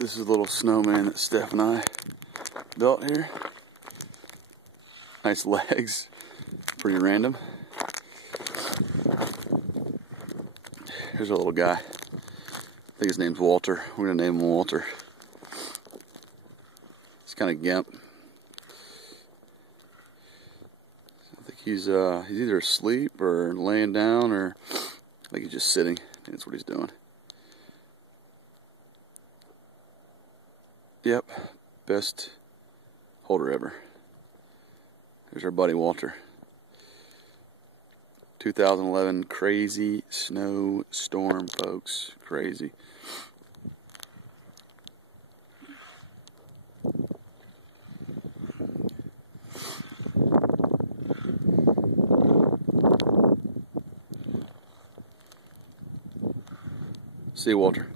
This is a little snowman that Steph and I built here. Nice legs, pretty random. Here's a little guy. I think his name's Walter. We're gonna name him Walter. He's kind of gimp. I think he's either asleep or laying down, or I think he's just sitting. I think that's what he's doing. Yep, best holder ever. There's our buddy Walter. 2011 crazy snowstorm, folks. Crazy. See you, Walter.